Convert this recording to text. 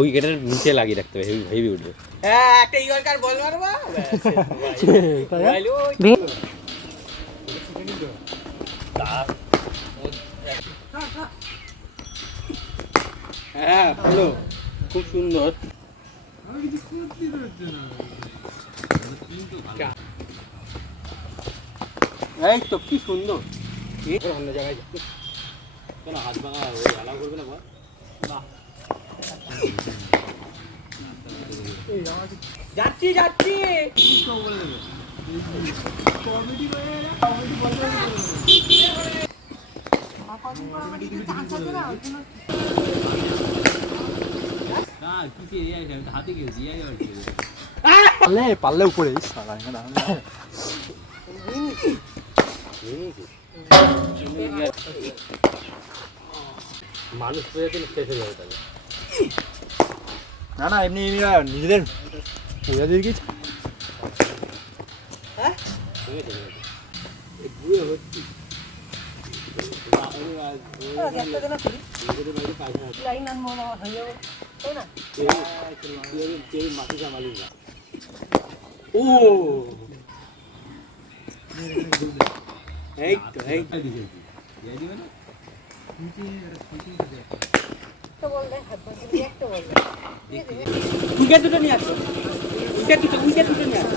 উইকেটের নিচে লাগিয়ে রাখতে হবে, হেভি উঠবে। হ্যাঁ, একটা ইয়র্কার বল মারবা হ্যাঁ, ভালো, খুব সুন্দর। এই তো কি সুন্দর। অন্য জায়গায় কেন হাত ভাঙা আলাও করবে না? যাচ্ছি যাচ্ছি। পারলে উপরে মানুষ পেয়ে শেষ হয়ে যাবে তাহলে। না না, এমনি নিজেদের পূজা দিয়ে গেছে। হ্যাঁ, ও এই তো এই উইকেট দুটো নিয়ে আসো, উইকেট দুটো নিয়ে আসো।